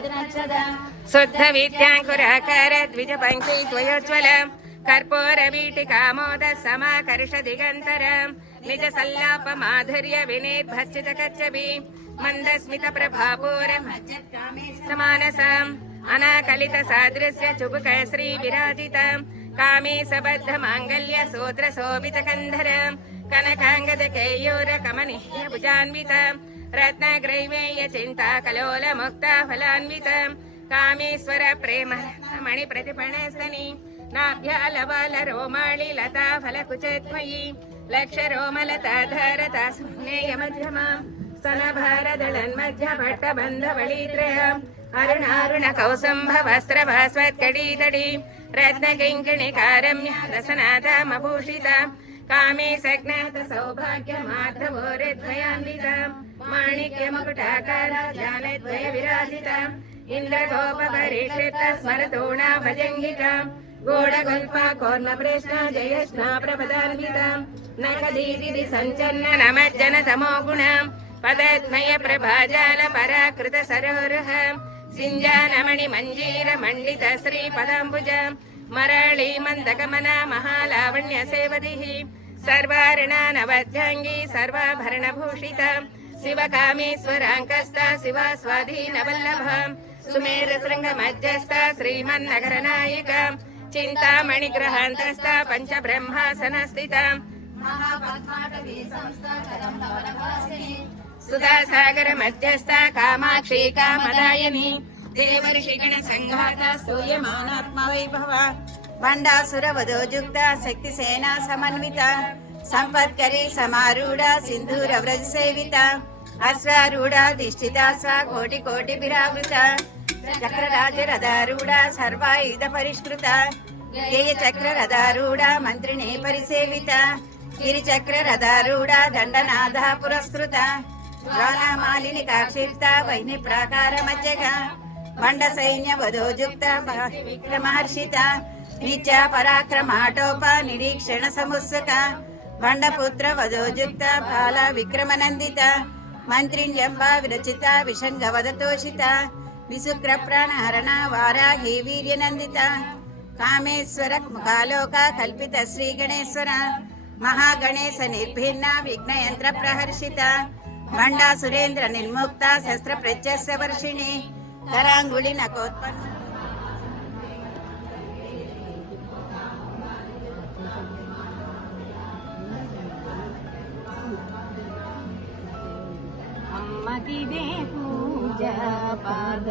शुद्ध विद्यांकुराकार द्विज पंक्ति द्वयोज्वल कर्पूर वीटिकामोद समाकर्ष दिगंतर निज सल्लाप माधुर्य विनीत भर्चित कच्छपि मंदस्मित प्रभापूर समानसम अनाकलित सादृश्य चुबुक श्री विराजित कामी सबद्ध मांगल्य सूत्र शोभित कंधर कनकांगद केयूर कमनीय भुजान्वित रत्नग्रैवेय चिंता कलोल मुक्ता फलान्वित कामेश्वर प्रेम मणि प्रतिपणस्तनि नाभ्यालवाल रोमाळि लता फलकुचत्वयि लक्ष रोमलता धरता स्नेय मध्यमा स्तनभारदळन्मध्य भट्टबन्ध बलित्रय अरुणारुण कौसुम्भ वस्त्र भास्वत्कड़ीतड़ी रत्नकिङ्किणिकारम्य रसनादामभूषिता कामे सज्ञात सौभाग्य माधवोरिद्वयान्वित माणिक्य मुकुटाकार जालद्वय विराजिता इन्द्रगोपपरिक्षिप्त स्मरतोणा भजङ्गिका गोडगुल्पा कौर्णप्रेष्णा जयष्णा प्रपदान्विता नखदीदिति सञ्चन्न नमज्जन तमो गुण पदद्मय प्रभाजाल पराकृत सरोरुह सिञ्जानमणि मञ्जीर मण्डित श्री पदाम्बुज मरळी मन्दगमना महालावण्य सेवदिः सर्वार्णानवध्याङ्गी सर्वाभरणभूषिता शिवकामेश्वराङ्कस्ता शिवा स्वाधीनवल्लभ सुमेरशृङ्गमध्यस्था श्रीमन्नगरनायिका चिन्तामणिग्रहान्तस्था पञ्चब्रह्मासनस्थिता सुधासागर मध्यस्था कामाक्षी कामदायिनी देवर्षिगण संघाता स्तूयमानात्मा वैभव भंडासुर वधोजुक्ता शक्ति सेना समन्विता संपत्करी समारूढ़ा सिंधूर व्रज सेविता अश्वारूढ़ा दिष्टिता स्वा कोटि कोटि विरावृता चक्रराज रथारूढ़ा सर्वायुध परिष्कृता जय चक्र रथारूढ़ा मंत्रिणे परिसेविता गिरिचक्र रथारूढ़ा दंडनादा पुरस्कृता ज्वालामालिनी काक्षिप्ता वह्नि प्राकार मज्जगा भंड सैन्य वधोजुक्ता विक्रमहर्षिता नित्या पराक्रमाटोपा निरीक्षण समुत्सुका भंडपुत्र वधोजुक्ता बाला विक्रमनंदिता मंत्रिण्यंबा विरचिता विषंगवदतोषिता विशुक्र प्राणहरणा वाराही वीर्यनंदिता कामेश्वर मुखालोका कल्पित श्री गणेश्वर महागणेश निर्भिन्ना विघ्नयंत्र प्रहर्षिता भंडा सुरेंद्र निर्मुक्ता शस्त्र प्रत्यस्य वर्षिणी करांगुली नकोत्पन्न अम्मा की दे पूजा पाद